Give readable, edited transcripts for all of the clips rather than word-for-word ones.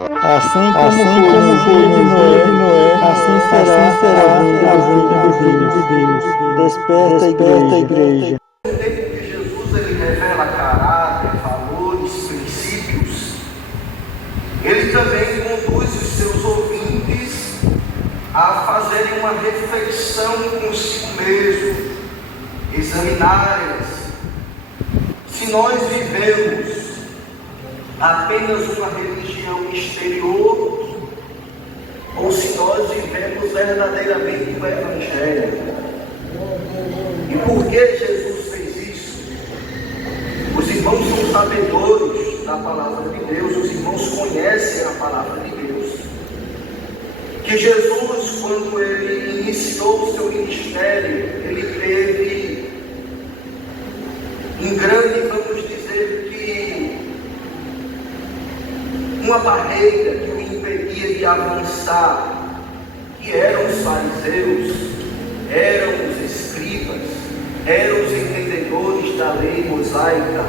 Assim como foi no dia de Noé, assim será a vinda de Deus. Desperta, igreja. No tempo que Jesus ele revela caráter, valores, princípios, ele também conduz os seus ouvintes a fazerem uma reflexão consigo mesmo, examinarem se nós vivemos apenas uma religião exterior ou se nós vivemos verdadeiramente o Evangelho. E por que Jesus fez isso? Os irmãos são sabedores da palavra de Deus, os irmãos conhecem a palavra de Deus. Que Jesus, quando ele iniciou o seu ministério, ele teve um grande, vamos dizer que, uma barreira que o impedia de avançar, que eram os fariseus, eram os escribas, eram os entendedores da lei mosaica.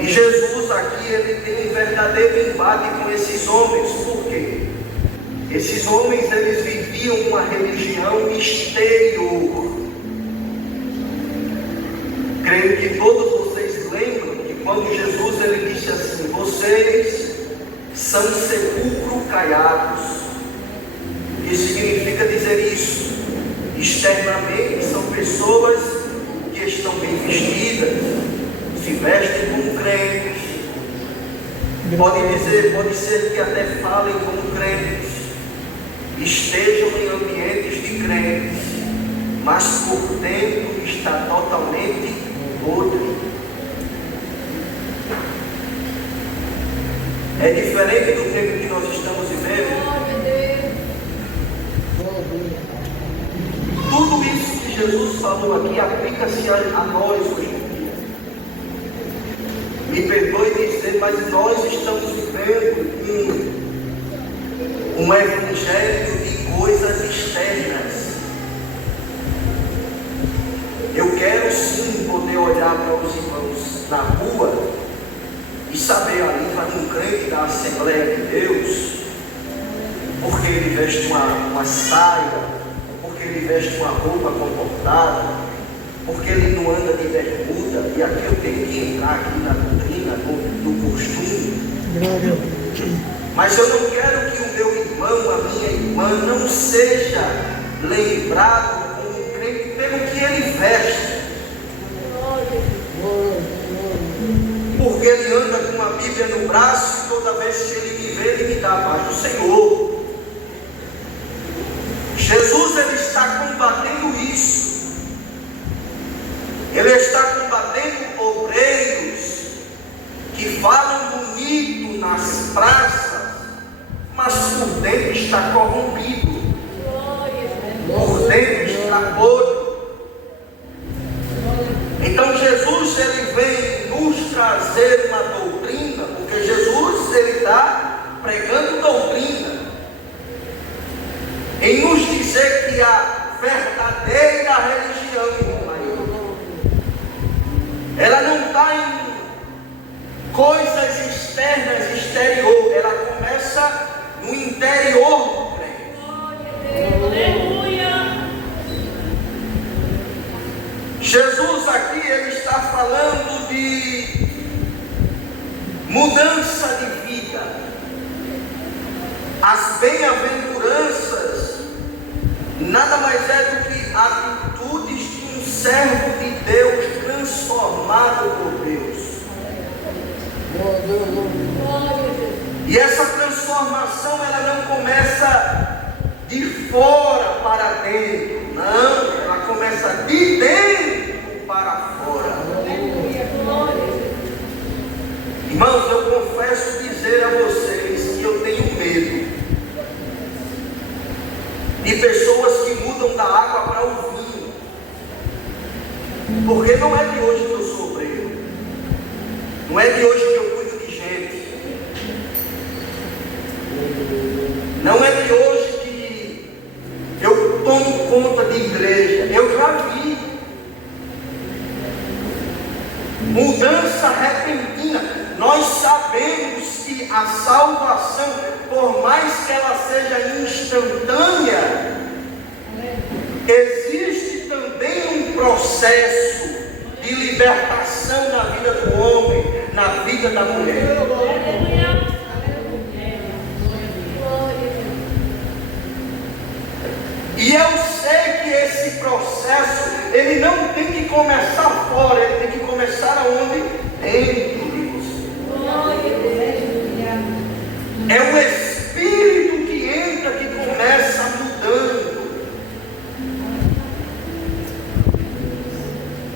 E Jesus aqui, ele tem um verdadeiro embate com esses homens. Por quê? Esses homens, eles viviam uma religião exterior. Creio que todos vocês lembram que quando Jesus ele disse assim: vocês são sepulcro caiados. O que significa dizer isso? Externamente são pessoas que estão bem vestidas, se vestem como crentes, pode ser que até falem como crentes, estejam em ambientes de crentes, mas por dentro está totalmente podre. É diferente do tempo que nós estamos vivendo. Tudo isso que Jesus falou aqui aplica-se a nós hoje em dia. Me perdoe dizer, mas nós estamos vivendo um evangelho de coisas externas. Eu quero sim poder olhar para os irmãos na rua e saber a língua de um crente da Assembleia de Deus, porque ele veste uma saia, porque ele veste uma roupa comportada, porque ele não anda de bermuda, e aqui eu tenho que entrar aqui na doutrina, no costume. Mas eu não quero que o meu irmão, a minha irmã, não seja lembrado como um crente pelo que ele veste. Porque ele anda com uma Bíblia no braço e toda vez que ele me vê, ele me dá a paz do Senhor. Jesus ele está combatendo isso. Ele está combatendo obreiros que falam bonito nas praças, mas por dentro está corrompido, por dentro está podre. Então Jesus ele vem nos trazer uma doutrina, porque Jesus ele está pregando doutrina, em nos dizer que a verdadeira religião, ela não está em coisas externas, exterior, ela começa no interior do crente. Aleluia! Jesus aqui ele está falando de mudança de vida. As bem-aventuranças nada mais é do que atitudes de um servo de Deus transformado por Deus. E essa transformação ela não começa de fora para dentro, não, ela começa de dentro para fora. Irmãos, eu confesso dizer a vocês que eu tenho medo de pessoas que mudam da água para o vinho, porque não é de hoje que eu sou obreiro, não é de hoje que eu cuido de gente, não é de hoje que eu tomo conta de igreja. Eu já vi mudança repentina. Nós sabemos que a salvação, por mais que ela seja instantânea, existe também um processo de libertação na vida do homem, na vida da mulher. E eu sei que esse processo, ele não tem que começar fora, ele tem que começar aonde? Dentro de você. É o Espírito que entra, que começa mudando.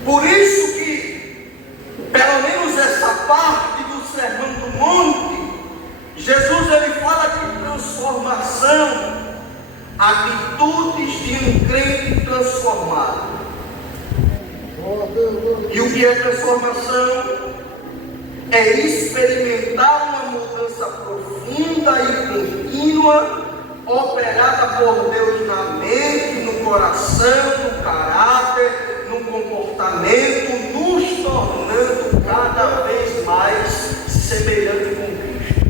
Por isso que, pelo menos essa parte do Sermão do Monte, Jesus ele fala de transformação, atitudes de um crente transformado. E o que é transformação? É experimentar uma mudança profunda e contínua, operada por Deus na mente, no coração, no caráter, no comportamento, nos tornando cada vez mais semelhante com Cristo.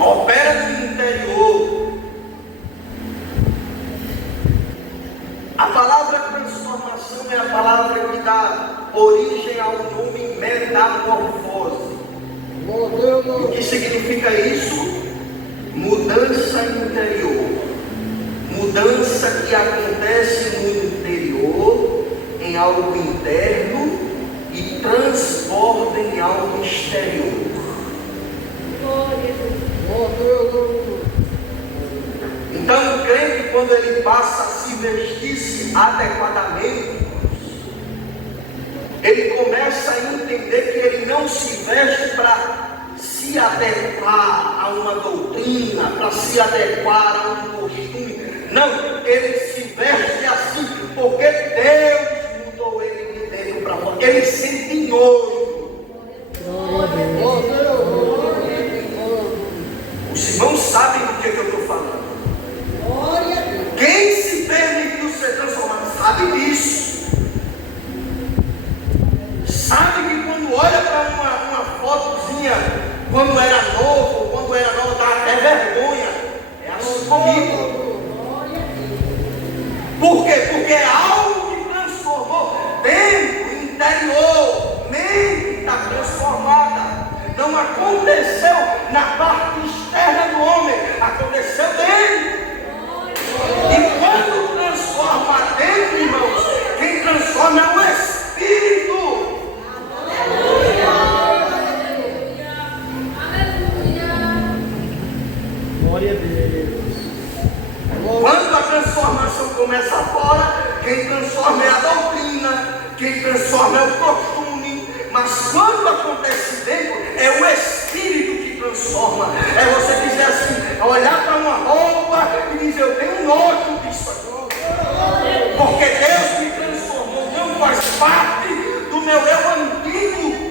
Opera no interior. A palavra transformação é a palavra que dá origem ao nome metamorfose. O que significa isso? Mudança interior. Mudança que acontece no interior, em algo interno, e transborda em algo exterior. Então o crente, quando ele passa a se vestir adequadamente, ele começa a entender que ele não se veste para se adequar a uma doutrina, para se adequar a um costume. Não, ele se veste assim porque Deus mudou ele de dentro para fora. Ele sente nojo. Os irmãos sabem do que eu estou falando. Quem se permitiu ser transformado sabe disso. Sabe que quando olha para uma fotozinha, quando era novo, quando era nova, dá até vergonha. É assim comigo. Por quê? Porque é algo que transformou dentro, interior, mente está transformada. Não aconteceu na parte externa do homem, aconteceu dentro. E quando transforma dentro, irmãos, quem transforma é o Espírito. Glória a Deus. Quando a transformação começa fora, quem transforma é a doutrina, quem transforma é o costume. Mas quando acontece dentro, é o Espírito que transforma. É você dizer assim, olhar para uma roupa e dizer, eu tenho nojo disso aqui. Porque Deus me transformou, não faz parte do meu eu antigo.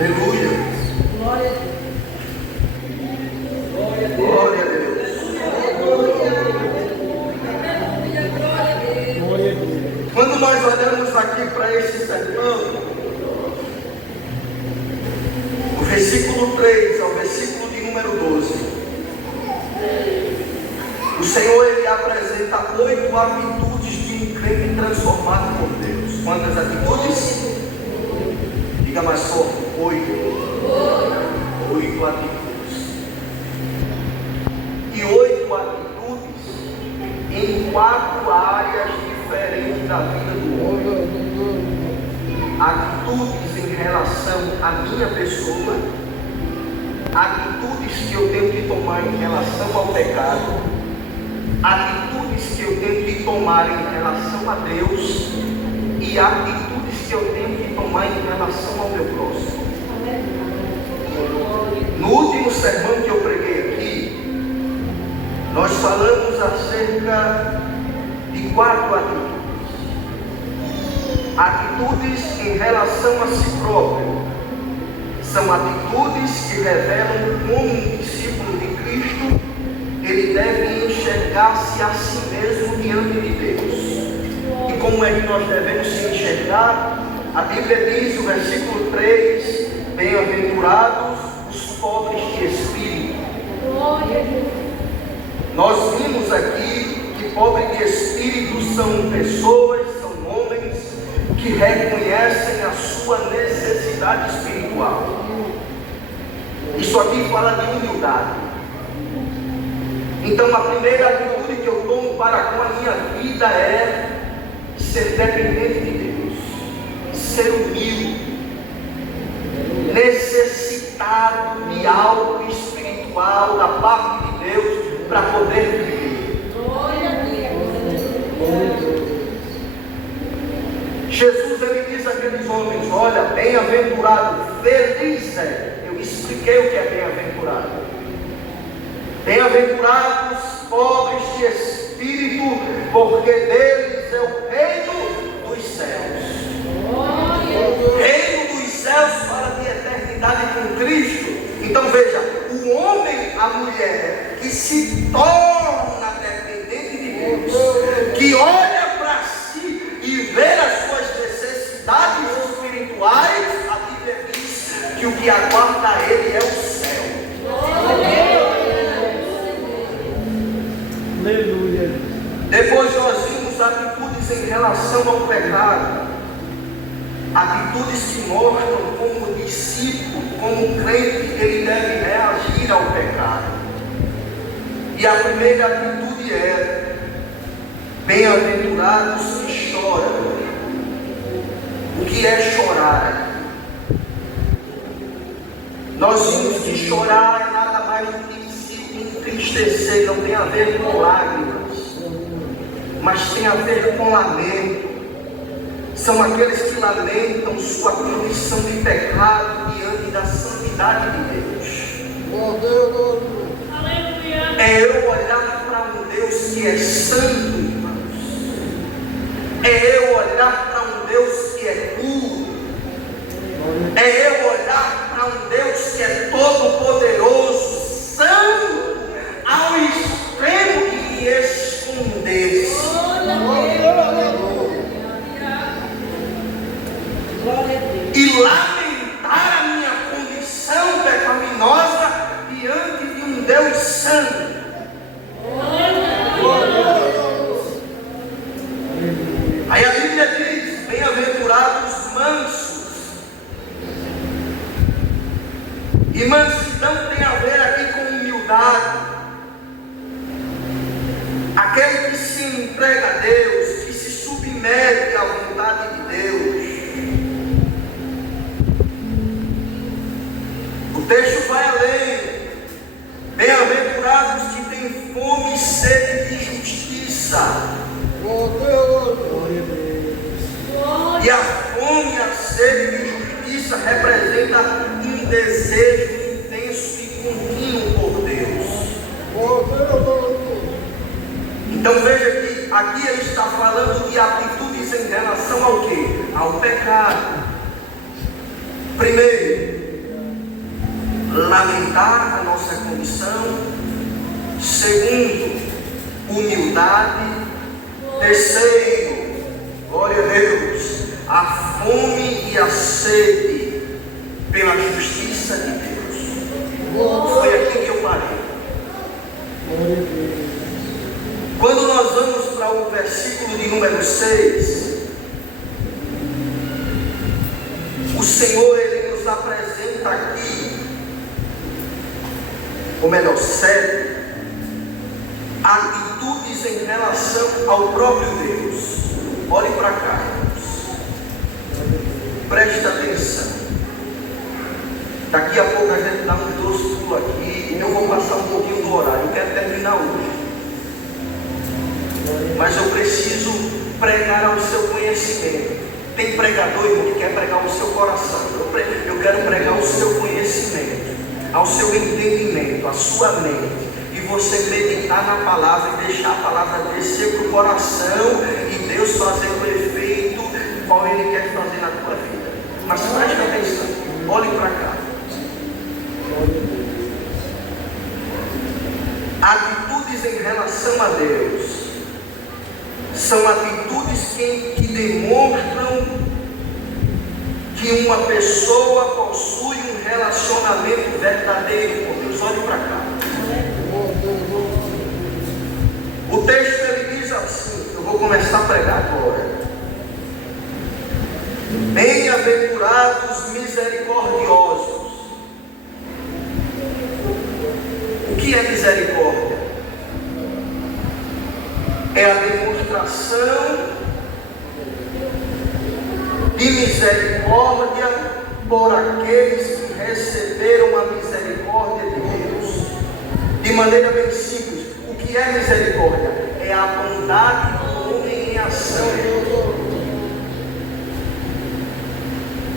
Aleluia. Glória a Deus. Quando nós olhamos aqui para esse sermão, o versículo 3 ao versículo de número 12, o Senhor ele apresenta 8 atitudes de um crente transformado por Deus. Quantas atitudes? Diga mais forte, 8 atitudes. E 8 atitudes em 4 áreas diferentes da vida do homem. Atitudes em relação à minha pessoa, atitudes que eu tenho que tomar em relação ao pecado, atitudes que eu tenho que tomar em relação a Deus e atitudes que eu tenho que tomar em relação ao meu próximo. No último sermão que eu preguei aqui, nós falamos acerca de 4 atitudes. Atitudes em relação a si próprio. São atitudes que revelam como um discípulo de Cristo ele deve enxergar enxergar-se a si mesmo diante de Deus. E como é que nós devemos se enxergar? A Bíblia diz, o versículo 3, bem-aventurados os pobres de espírito. Nós vimos aqui que pobre de espírito são pessoas, são homens que reconhecem a sua necessidade espiritual. Isso aqui fala de humildade. Então a primeira atitude que eu tomo para com a minha vida é ser dependente de Deus, ser humilde, necessitado de algo espiritual da parte de Deus para poder viver. Jesus, ele diz àqueles homens: olha, bem-aventurado, feliz é. Eu expliquei o que é bem-aventurado. Bem-aventurados pobres de espírito, porque deles é o reino dos céus. Reino dos céus fala de eternidade com Cristo. Então veja, o homem, a mulher que se torna dependente de Deus, que olha para si e vê as suas necessidades espirituais, a Bíblia diz que o que aguarda ele é o céu. Aleluia. Depois nós vimos atitudes em relação ao pecado, atitudes que mostram como discípulo, como crente, ele deve reagir ao pecado. E a primeira atitude é: bem-aventurados que choram. O que é chorar? Nós vimos que chorar é nada mais do que se entristecer, não tem a ver com lágrimas, mas tem a ver com lamento. São aqueles que lamentam sua condição de pecado diante da santidade de Deus. É eu olhar para um Deus que é santo, irmãos. É eu olhar para um Deus que é puro. É eu olhar para um Deus que é todo-poderoso, santo, ao extremo de me esconder. E lamentar a minha condição pecaminosa diante de um Deus santo. Aí a Bíblia diz: bem-aventurados mansos. E mansidão tem a ver aqui com humildade. Aquele que se entrega a Deus, que se submete à vontade de Deus. O texto vai além. Bem-aventurados que têm fome e sede de justiça. E a fome e a sede de justiça representa um desejo intenso e contínuo por Deus. Então veja que aqui ele está falando de atitudes em relação ao quê? Ao pecado. Primeiro, lamentar a nossa condição. Segundo, humildade. Terceiro, glória a Deus, a fome e a sede pela justiça de Deus. Foi aqui que eu parei. Quando nós vamos para o versículo de número 6, o Senhor, ele nos apresenta aqui, ou melhor, 7 atitudes em relação ao próprio Deus. Olhe para cá, irmãos. Preste atenção. Daqui a pouco a gente dá um doce pulo aqui e eu vou passar um pouquinho do horário. Eu quero terminar hoje, mas eu preciso pregar ao seu conhecimento. Tem pregador, irmão, que quer pregar ao seu coração. Eu quero pregar ao seu conhecimento, ao seu entendimento, à sua mente. E você meditar na palavra e deixar a palavra descer para o coração e Deus fazer o efeito qual Ele quer fazer na tua vida. Mas preste atenção, olhe para cá. Atitudes atitudes em relação a Deus. São atitudes que demonstram que uma pessoa possui um relacionamento verdadeiro com Deus. Olhe para cá. O texto ele diz assim, eu vou começar a pregar agora. Bem-aventurados misericordiosos. O que é misericórdia? É a demonstração de misericórdia por aqueles que receberam a misericórdia de Deus. De maneira bem simples, o que é misericórdia? É a bondade do homem em ação.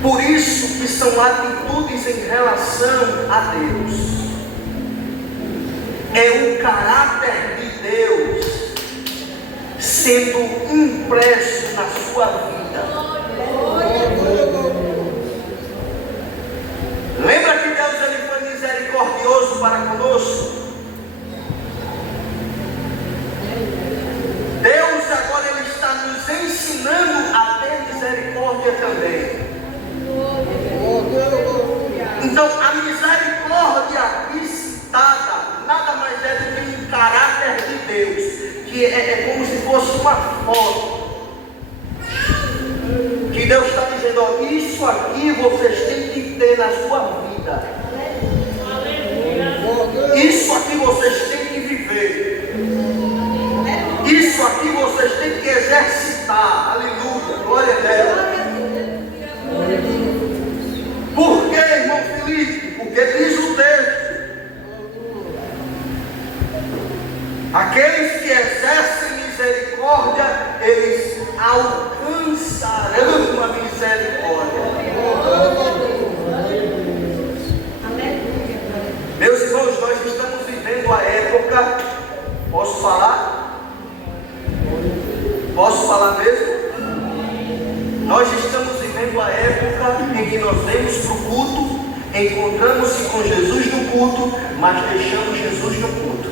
Por isso que são atitudes em relação a Deus. É o caráter de Deus sendo impresso na sua vida. Lembra que Deus ele foi misericordioso para conosco? Deus agora ele está nos ensinando a ter misericórdia também. Então a misericórdia aqui citada nada mais é do que um caráter de Deus, que é como se fosse uma foto, que Deus está dizendo, ó, isso aqui vocês têm que ter na sua vida, isso aqui vocês têm que viver, isso aqui vocês têm que exercitar. Aleluia, glória a Deus. Por que, irmão Felipe? Porque diz o texto, aqueles que exercem misericórdia, eles alcançarão a misericórdia. Meus irmãos, nós estamos vivendo a época, posso falar? Posso falar mesmo? Nós estamos vivendo a época em que nós vemos para o culto, encontramos-se com Jesus no culto, mas deixamos Jesus no culto.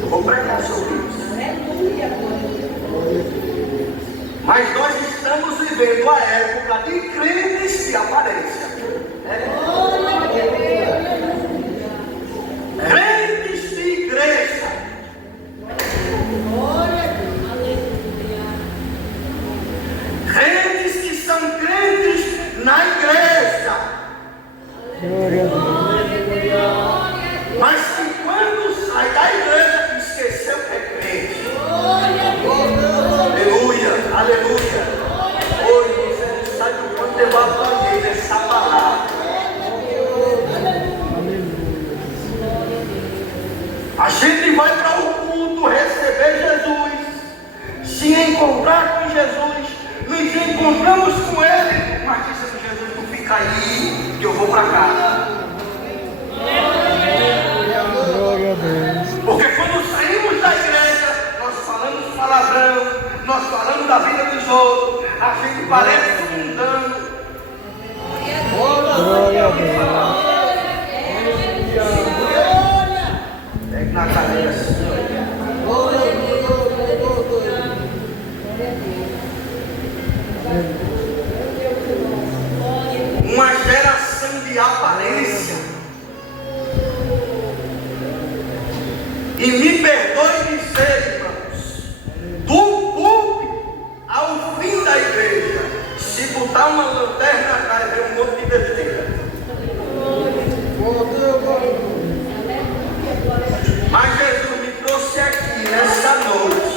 Eu vou pregar sobre isso. Mas nós estamos vivendo a época de crentes de aparência. Crentes de igreja. Crentes que são crentes na igreja, mas que quando sai da igreja esqueceu que é crente. Aleluia, aleluia. Hoje você não sabe o quanto eu apanhei nessa palavra. A gente vai para o culto receber Jesus, se encontrar com Jesus, nos encontramos com Ele, mas dizemos, Jesus, tu fica aí, que eu vou para casa. Porque quando saímos da igreja, nós falamos palavrão, nós falamos da vida dos outros, a gente parece mundano. Glória a Deus. Pegue na cadeira assim. Uma geração de aparência. E me perdoe dizer, irmãos, do púlpito ao fim da igreja, se botar uma lanterna atrás, vê um monte de besteira. Mas Jesus me trouxe aqui nessa noite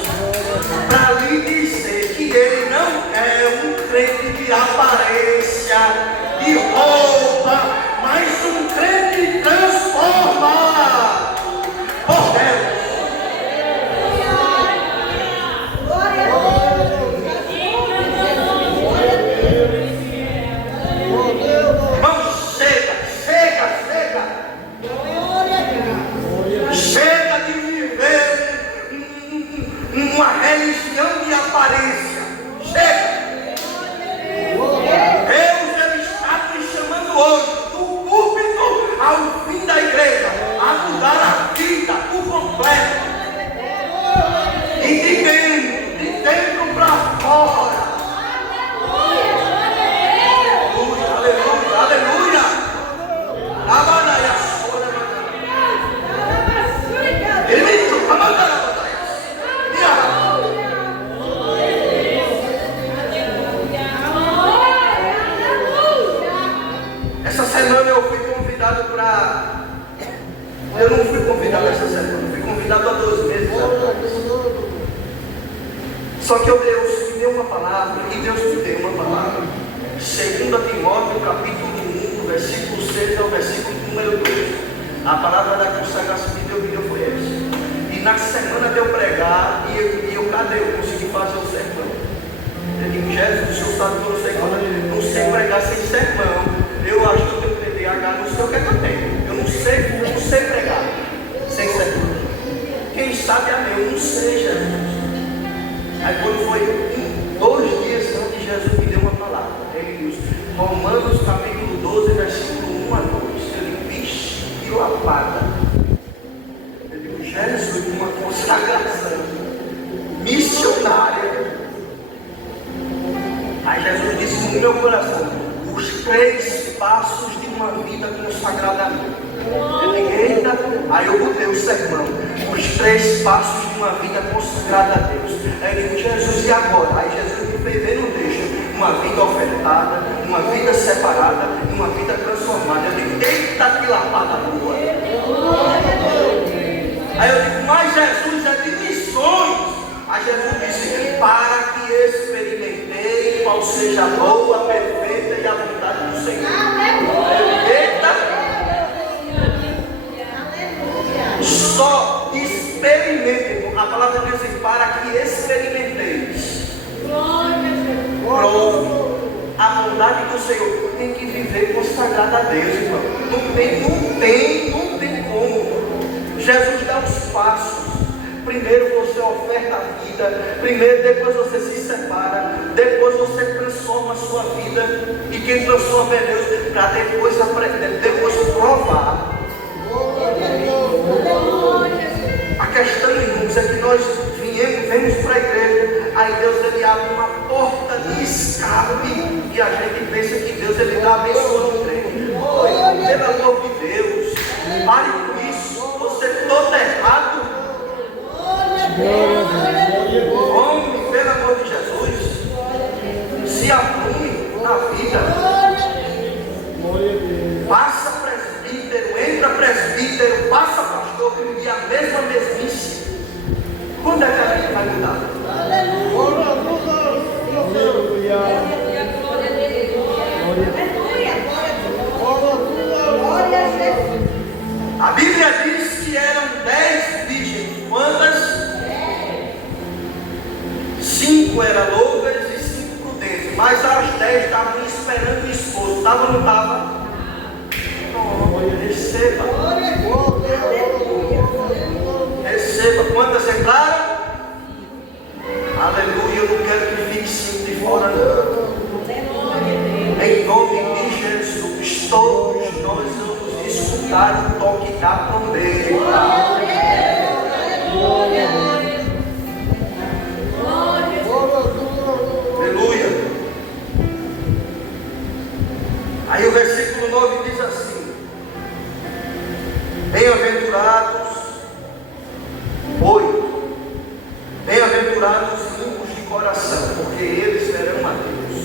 para lhe dizer que Ele não é um crente de aparência, de roupa, mas um crente transformado por Deus. semana eu fui convidado para... Eu não fui convidado essa semana, fui convidado há 2 meses atrás. Só que Deus me deu uma palavra, e Deus me deu uma palavra. 2 Timóteo, capítulo 1, versículo 6 ao versículo número 2. A palavra da consagração que Deus me deu foi essa. E na semana de eu pregar, cadê eu consegui fazer o sermão? Eu digo, Jesus, o Senhor sabe que eu não sei pregar sem sermão. Eu acho que eu tenho TDAH, não sei o que é que eu tenho. Eu não sei pregar sem sermão. Quem sabe amém, eu não sei, Jesus. Aí quando foi 2 dias antes, Jesus me deu uma palavra. Ele diz, Romanos capítulo 12, versículo 1 a 2. Eu digo, vixe, que lapada. Eu digo, Jesus, uma consagração missionária. Aí Jesus disse no meu coração, os 3 passos de uma vida consagrada a mim. Eu digo, eita, aí eu botei o sermão, os 3 passos de uma vida consagrada a Deus. Aí eu digo, Jesus, e agora? Aí Jesus me fez ver no texto, uma vida ofertada, uma vida separada, uma vida transformada. Eu digo, eita, que lapada boa. Aí eu digo, mas Jesus é de missões. Aí Jesus disse, para que experimentei qual seja a boa, perfeita e a vontade do Senhor. Eita! Só experimentem. A palavra diz assim, para que experimenteis. Prove a bondade do Senhor. Tem que viver consagrado a Deus, irmão. Não tem como. Jesus dá os passos. Primeiro você oferta a vida, depois você se separa, depois você transforma a sua vida, e quem transforma é Deus, para depois provar. A questão, irmãos, é que nós vemos para a igreja, aí Deus ele abre uma porta de escape, e a gente pensa que Deus ele está abençoando o crente. Pelo amor de Deus, pare com isso, você todo errado. Homem, pelo amor de Jesus, se aprume na vida. Passa presbítero, entra presbítero, passa pastor, e a mesma mesmice. Quando é que a gente vai mudar? A Bíblia diz que eram 10 virgens. Quantas? 5 eram loucas e 5 prudentes, mas as 10 estavam esperando o esposo. Estava ou não estava? Receba. Receba. Quantas entraram? Aleluia. Eu não quero que fique 5 de fora, não. Em nome de Jesus, todos nós vamos escutar o toque da trombeta. Aleluia. Aí o versículo 9 diz assim: bem-aventurados, 8. Bem-aventurados os limpos de coração, porque eles verão a Deus.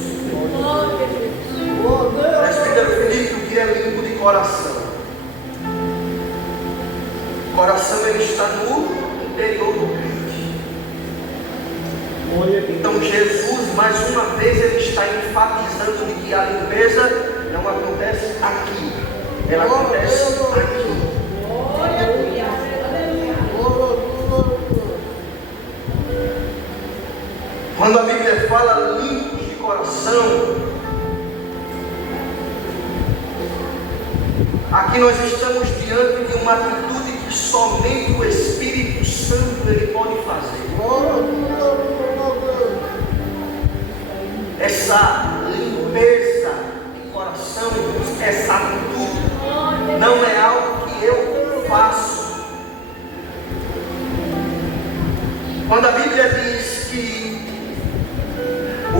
Presbítero Felipe, o que é limpo de coração? O coração ele está no interior do crente. Então Jesus, mais uma vez, ele está enfatizando de que a limpeza não acontece aqui, ela acontece aqui. Quando a Bíblia fala limpos de coração, aqui nós estamos diante de uma atitude que somente o Espírito Santo ele pode fazer. Essa limpeza de coração, essa atitude, não é algo que eu faço. Quando a Bíblia diz que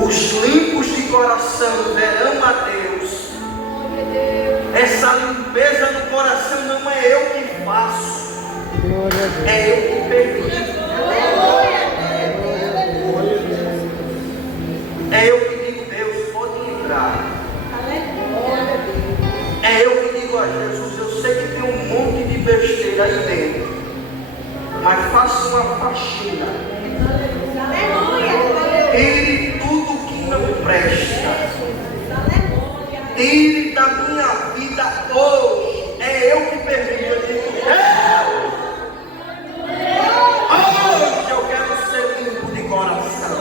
os limpos de coração verão a Deus, essa limpeza no coração não é eu que faço, é eu que permito. É eu que digo, Deus, pode entrar. É eu Senhor Jesus, eu sei que tem um monte de besteira aí dentro, mas faça uma faxina. Tire tudo que não presta. Tire da minha vida hoje. É eu que permito. Eu digo, hoje eu quero ser limpo de coração.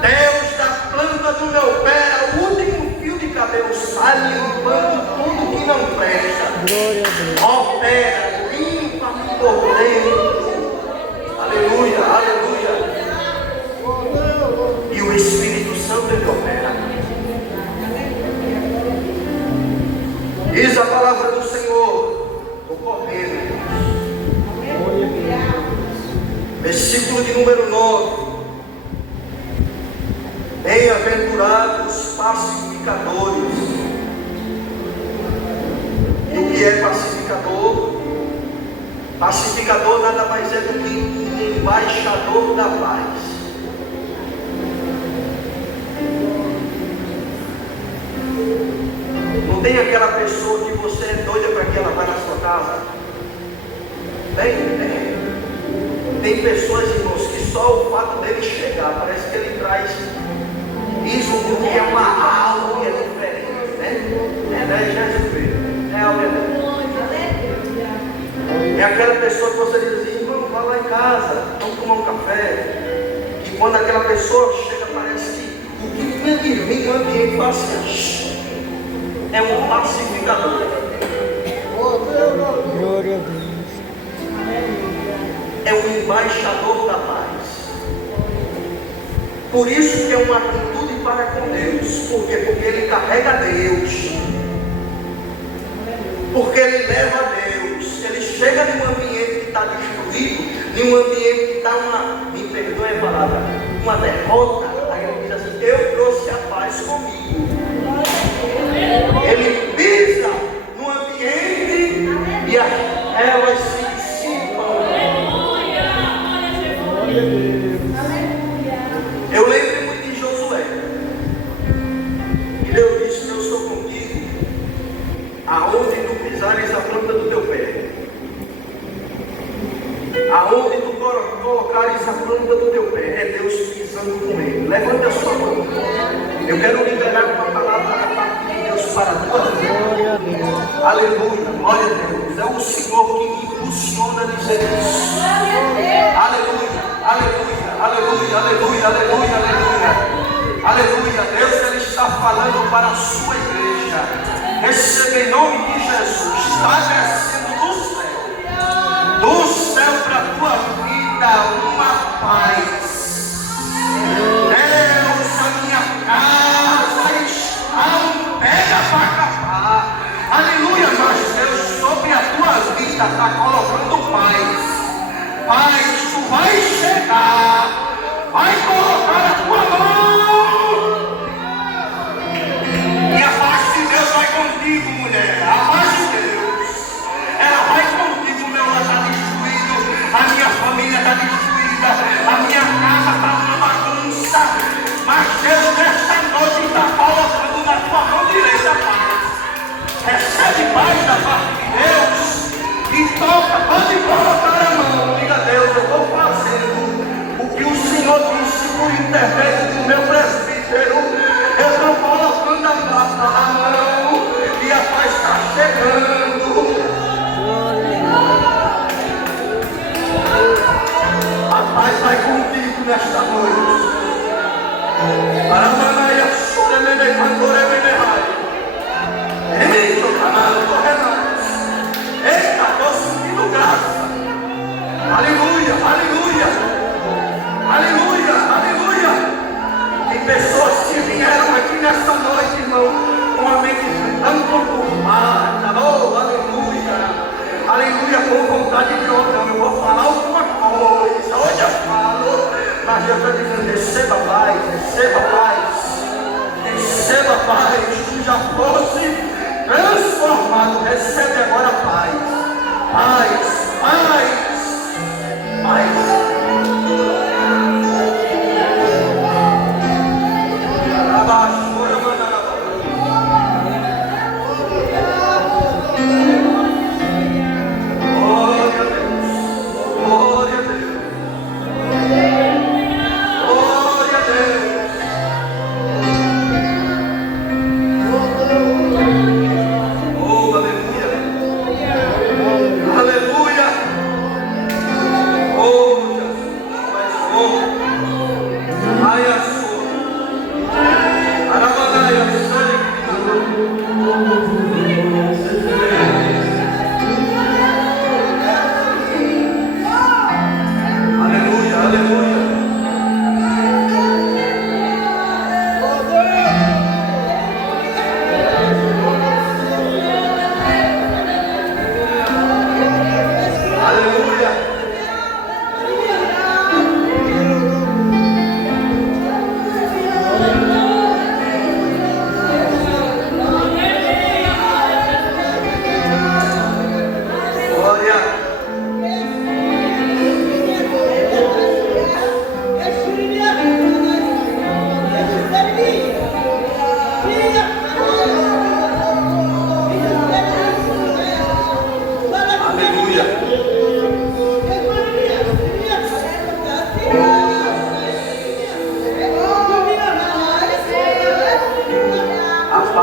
Deus, da planta do meu pé, o último fio de cabelo, sai limpando tudo que não presta. Glória a Deus. Opera, limpa-me por dentro. Aleluia, aleluia. E o Espírito Santo ele opera. Diz a palavra do Senhor. Estou correndo. Versículo de número 9. Bem-aventurados pacificadores. E o que é pacificador? Pacificador nada mais é do que um embaixador da paz. Não tem aquela pessoa que você é doida para que ela vá na sua casa? Tem pessoas, irmãos, que só o fato dele chegar, parece que ele traz isso, que é uma alma que é diferente, né? Jesus, é algo é aquela pessoa que você diz assim, vamos lá em casa, vamos tomar um café. E quando aquela pessoa chega, parece que o que vinha de mim no ambiente passa. É um pacificador. Glória a Deus. É um embaixador da paz. Por isso que é uma atitude para com Deus. Por quê? Porque ele carrega Deus. Porque ele leva a Deus. Ele chega num ambiente que está destruído, num ambiente que está me perdoe a palavra, uma derrota. Aí ele diz assim, eu trouxe a paz comigo. Ele pisa no ambiente e elas se dissipam. Eu lembro muito de Josué. E Deus disse, eu sou contigo aonde tu pisares a planta do teu pé. Aonde tu colocares a planta do teu pé, é Deus pisando com ele. Levante a sua mão. Eu quero liberar uma palavra da parte de Deus para a tua vida. Glória a Deus. Aleluia, glória a Deus. É o Senhor que me impulsiona a dizer isso. Aleluia, aleluia, aleluia, aleluia, aleluia, aleluia. Aleluia, Deus ele está falando para a sua igreja. Receba em nome de Jesus. Está descendo do céu para a tua vida uma paz. Deus, a minha casa está um pega para acabar. Aleluia, mas Deus sobre a tua vida está colocando paz. Paz, tu vai chegar, vai colocar a tua mão. E a paz de Deus vai contigo, mulher. A paz de Deus, ela vai contigo. Meu lar está destruído, a minha família está destruída, a minha casa está uma bagunça. Mas Deus nesta noite está colocando na tua mão direita a paz. Recebe paz da parte de Deus e toca, pode colocar a mão. Diga a Deus, eu estou fazendo o que o Senhor disse por intermédio do meu presbítero. Eu estou colocando a mão e a paz está chegando. A paz vai contigo nesta noite. Paramanaia, soremene, cantoremene, rai. Eita, estou sentindo graça. Aleluia, aleluia, aleluia, aleluia. Tem pessoas que vieram aqui nessa noite, irmão, com a mente tão conturbada. Oh, aleluia, aleluia, com vontade de orar. Eu vou falar alguma coisa. Hoje eu falo, mas eu estou dizendo: receba paz, receba paz, receba paz. Tu já fosse transformado, recebe agora paz, paz, paz, paz.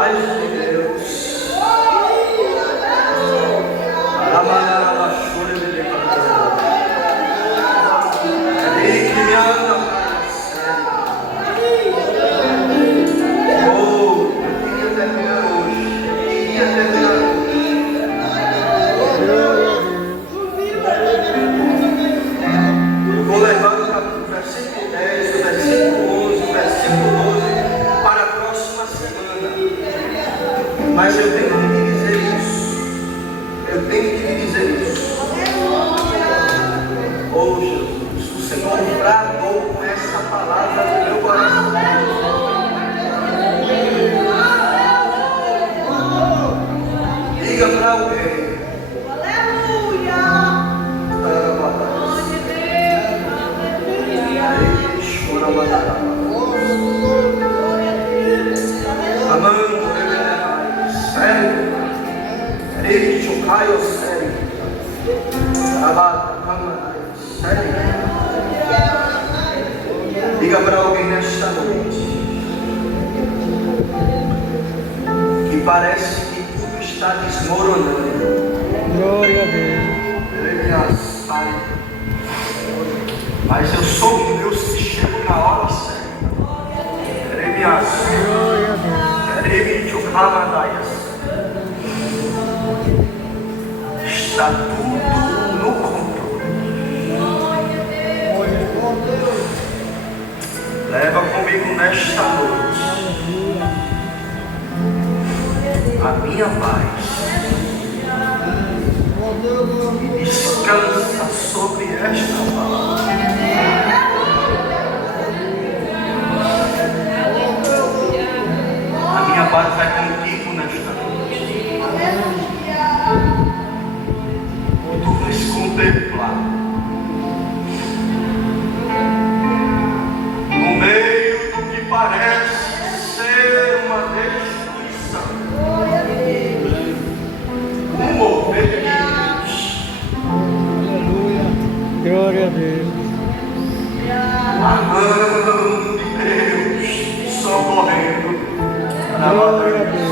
paz de Deus. É Ele que me anda mais sério. Oh, eu queria terminar hoje. Eu vou levar o versículo 10, o versículo 11, o versículo 12 para a próxima semana. Mas eu tenho que lhe dizer isso. Eu tenho que lhe dizer isso. Oh Jesus, o Senhor bradou com essa palavra no meu coração. Diga para alguém. Amando, sério, ele te caio sério, sério. Diga para alguém nesta noite que parece que tudo está desmoronando. Glória a Deus. Mas eu sou um Deus que chega na hora certa. Glória a Deus. Está tudo no controle. Leva comigo nesta noite a minha paz e descansa sobre esta palavra. A minha paz vai contigo nesta noite. Tu vais contemplar no meio do que parece ser uma destruição, um mover de Deus. Glória a Deus. A mão de Deus socorrendo. Glória a Deus.